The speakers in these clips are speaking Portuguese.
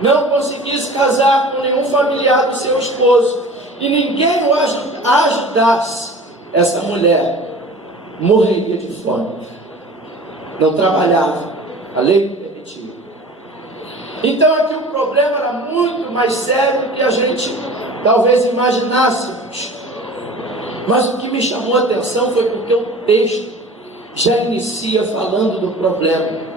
não conseguisse casar com nenhum familiar do seu esposo, e ninguém o ajudasse, essa mulher morreria de fome. Não trabalhava, a lei não permitia. Então aqui o problema era muito mais sério do que a gente talvez imaginássemos. Mas o que me chamou a atenção foi porque o texto já inicia falando do problema.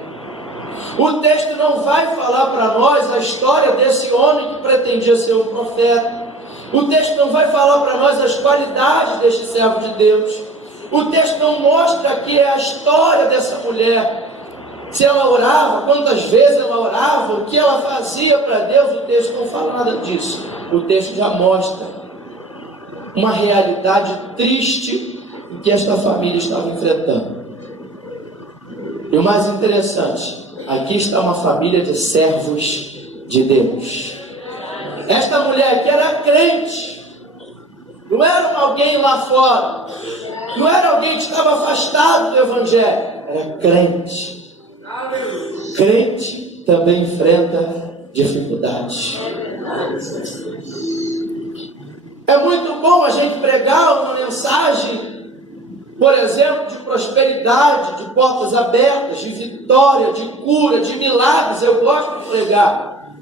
O texto não vai falar para nós a história desse homem que pretendia ser um profeta. O texto não vai falar para nós as qualidades deste servo de Deus. O texto não mostra aqui a história dessa mulher. Se ela orava, quantas vezes ela orava, o que ela fazia para Deus, o texto não fala nada disso. O texto já mostra uma realidade triste que esta família estava enfrentando. E o mais interessante, aqui está uma família de servos de Deus. Esta mulher aqui era crente, não era alguém lá fora, não era alguém que estava afastado do Evangelho, era crente. Crente também enfrenta dificuldades. É muito bom a gente pregar uma mensagem, por exemplo, de prosperidade, de portas abertas, de vitória, de cura, de milagres. Eu gosto de pregar.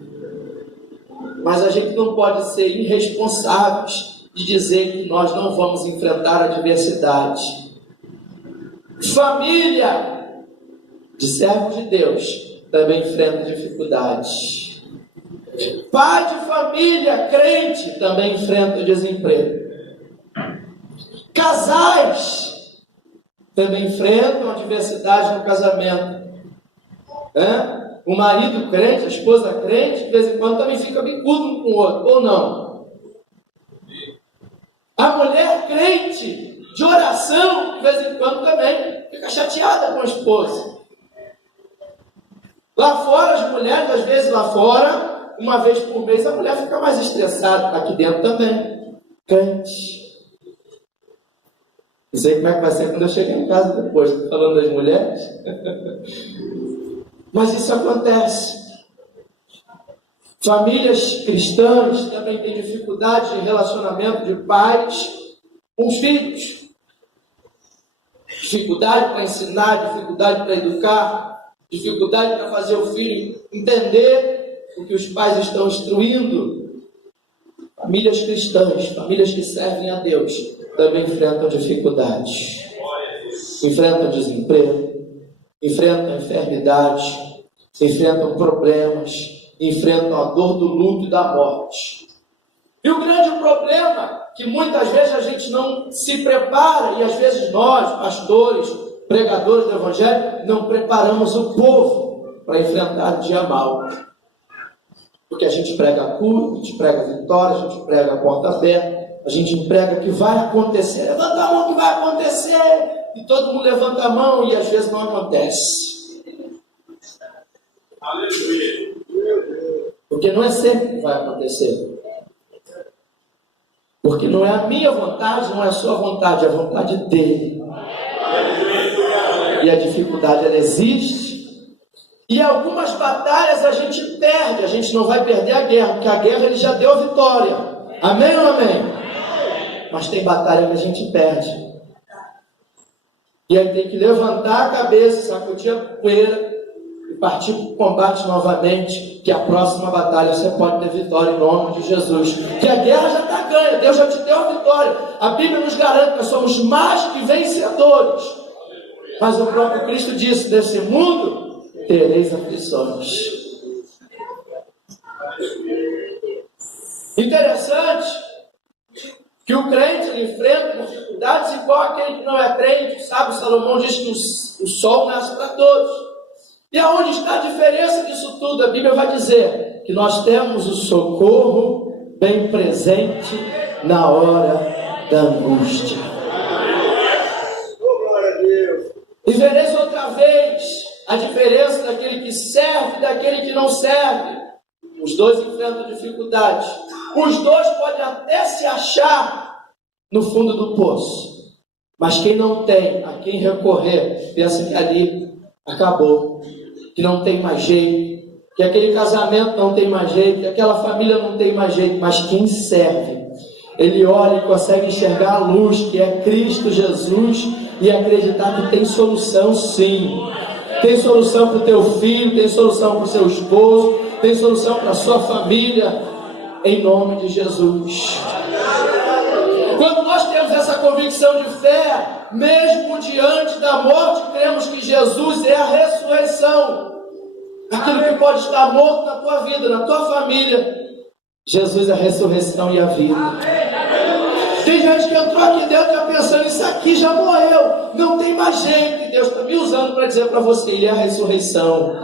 Mas a gente não pode ser irresponsáveis de dizer que nós não vamos enfrentar adversidade. Família de servos de Deus também enfrenta dificuldades. Pai de família crente também enfrenta o desemprego. Casais também enfrentam adversidade no casamento. O marido crente, a esposa crente, de vez em quando também fica bicudo um com o outro, ou não? A mulher crente de oração, de vez em quando também fica chateada com a esposa. Lá fora, as mulheres, às vezes lá fora, uma vez por mês, a mulher fica mais estressada. Aqui dentro também. Crente. Não sei como é que vai ser quando eu chegar em casa depois, falando das mulheres. Mas isso acontece. Famílias cristãs também têm dificuldade de relacionamento de pais com os filhos. Dificuldade para ensinar, dificuldade para educar, dificuldade para fazer o filho entender o que os pais estão instruindo. Famílias cristãs, famílias que servem a Deus, também enfrentam dificuldades. Enfrentam desemprego, enfrentam enfermidades, enfrentam problemas, enfrentam a dor do luto e da morte. E o grande problema, que muitas vezes a gente não se prepara, e às vezes nós, pastores, pregadores do Evangelho, não preparamos o povo para enfrentar o dia mau. Porque a gente prega a cura, a gente prega a vitória, a gente prega a porta aberta, a gente prega que vai acontecer. Levanta a mão que vai acontecer! E todo mundo levanta a mão e às vezes não acontece. Aleluia! Porque não é sempre que vai acontecer. Porque não é a minha vontade, não é a sua vontade, é a vontade dele. E a dificuldade, ela existe. E algumas batalhas a gente perde. A gente não vai perder a guerra, porque a guerra ele já deu a vitória. Amém ou amém? Mas tem batalha que a gente perde. E aí tem que levantar a cabeça, sacudir a poeira e partir para o combate novamente, que a próxima batalha você pode ter vitória em nome de Jesus. Que a guerra já está ganha, Deus já te deu a vitória. A Bíblia nos garante que nós somos mais que vencedores. Mas o próprio Cristo disse, nesse mundo tereis aflições. Interessante que o crente ele enfrenta dificuldades igual aquele que não é crente. Sabe, Salomão diz que o sol nasce para todos. E aonde está a diferença disso tudo? A Bíblia vai dizer que nós temos o socorro bem presente na hora da angústia. E vereis outra vez a diferença daquele que serve e daquele que não serve. Os dois enfrentam dificuldades. Os dois podem até se achar no fundo do poço. Mas quem não tem a quem recorrer, pensa que ali acabou. Que não tem mais jeito, que aquele casamento não tem mais jeito, que aquela família não tem mais jeito, mas quem serve, ele olha e consegue enxergar a luz, que é Cristo Jesus, e acreditar que tem solução sim. Tem solução para o teu filho, tem solução para o seu esposo, tem solução para a sua família, em nome de Jesus. Quando nós temos essa convicção de fé, mesmo diante da morte, cremos que Jesus é a ressurreição. Aquilo que pode estar morto na tua vida, na tua família, Jesus é a ressurreição e a vida. Tem gente que entrou aqui dentro já pensando, isso aqui já morreu, não tem mais jeito. E Deus está me usando para dizer para você, Ele é a ressurreição.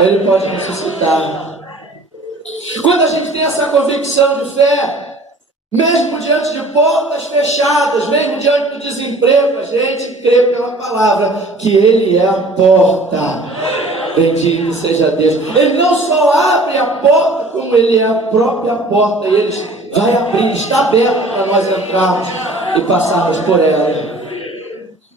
Ele pode ressuscitar. Quando a gente tem essa convicção de fé, mesmo diante de portas fechadas, mesmo diante do desemprego, a gente crê pela palavra que Ele é a porta. Bendito seja Deus. Ele não só abre a porta, como Ele é a própria porta. E Ele vai abrir, está aberto para nós entrarmos e passarmos por ela.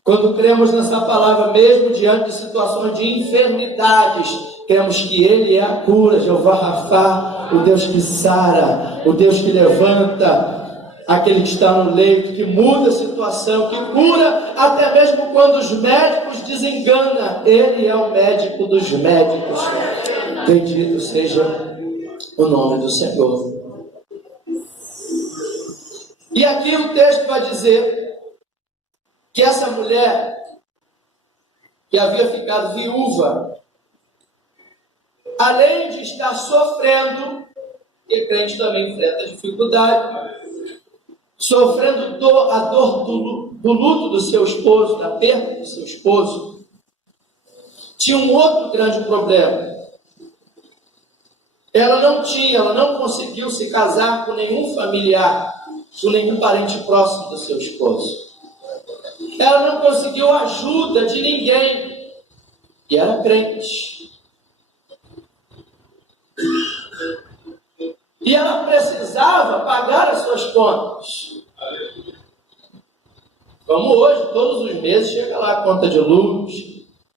Quando cremos nessa palavra, mesmo diante de situações de enfermidades, cremos que Ele é a cura, Jeová Rafá, o Deus que sara, o Deus que levanta aquele que está no leito, que muda a situação, que cura até mesmo quando os médicos desenganam. Ele é o médico dos médicos. Bendito seja o nome do Senhor. E aqui o texto vai dizer que essa mulher que havia ficado viúva, além de estar sofrendo, e crente também enfrenta dificuldade, sofrendo a dor do luto do seu esposo, da perda do seu esposo, tinha um outro grande problema. Ela não conseguiu se casar com nenhum familiar, com nenhum parente próximo do seu esposo. Ela não conseguiu ajuda de ninguém. E era crente. E ela precisava pagar as suas contas. Como hoje, todos os meses chega lá a conta de luz,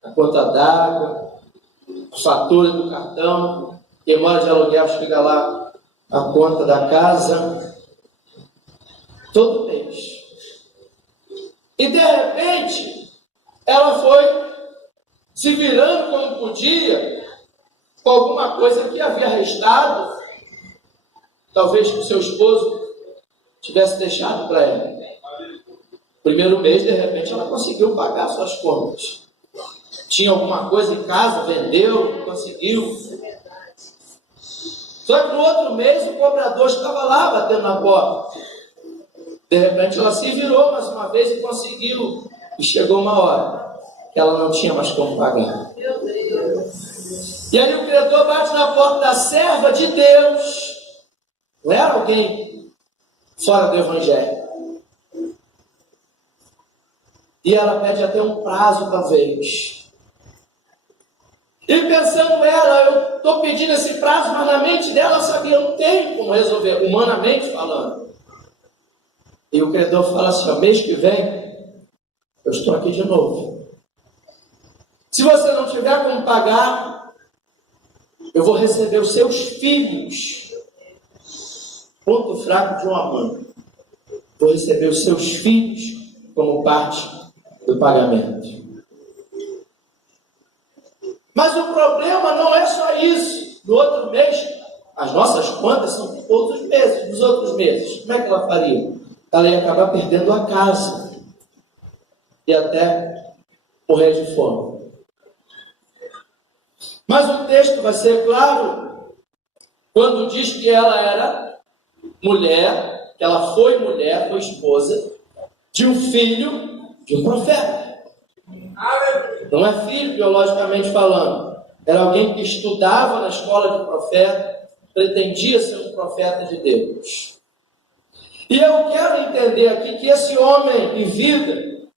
a conta d'água, a fatura do cartão. Quem mora de aluguel chega lá a conta da casa. Todo mês. E de repente, ela foi se virando como podia, com alguma coisa que havia restado, talvez que o seu esposo tivesse deixado para ela. Primeiro mês, de repente, ela conseguiu pagar suas contas. Tinha alguma coisa em casa, vendeu, conseguiu. Só que no outro mês, o cobrador estava lá batendo na porta. De repente ela se virou mais uma vez e conseguiu. E chegou uma hora que ela não tinha mais como pagar. E aí o credor bate na porta da serva de Deus. Não era alguém fora do Evangelho. E ela pede até um prazo, talvez. E pensando ela, eu estou pedindo esse prazo, mas na mente dela, sabia, eu não tenho como resolver, humanamente falando. E o credor fala assim, mês que vem, eu estou aqui de novo. Se você não tiver como pagar, eu vou receber os seus filhos. Ponto fraco de uma mãe. Vou receber os seus filhos como parte do pagamento. Mas o problema não é só isso. No outro mês, as nossas contas são todos os meses, nos outros meses. Como é que ela faria? Ela ia acabar perdendo a casa e até morrer de fome. Mas o texto vai ser claro quando diz que ela era mulher, que ela foi mulher, foi esposa de um filho de um profeta. Não é filho biologicamente falando, era alguém que estudava na escola de profeta, pretendia ser um profeta de Deus. E eu quero entender aqui que esse homem em vida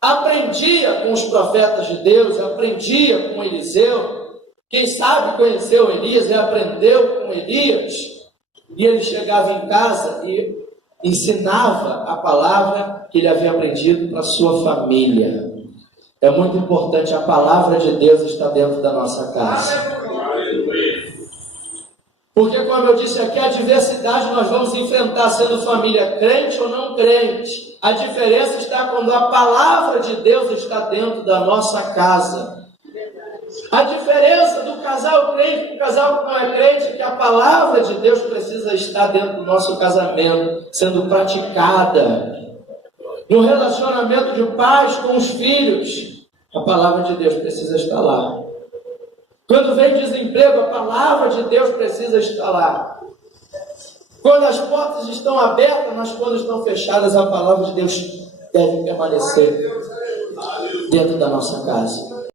aprendia com os profetas de Deus, aprendia com Eliseu. Quem sabe conheceu Elias e aprendeu com Elias. E ele chegava em casa e ensinava a palavra que ele havia aprendido para a sua família. É muito importante, a palavra de Deus está dentro da nossa casa. Porque, como eu disse aqui, a diversidade nós vamos enfrentar sendo família crente ou não crente. A diferença está quando a palavra de Deus está dentro da nossa casa. A diferença do casal crente para o casal que não é crente é que a palavra de Deus precisa estar dentro do nosso casamento, sendo praticada. No relacionamento de pais com os filhos, a palavra de Deus precisa estar lá. Quando vem desemprego, a palavra de Deus precisa estar lá. Quando as portas estão abertas, mas quando estão fechadas, a palavra de Deus deve permanecer dentro da nossa casa.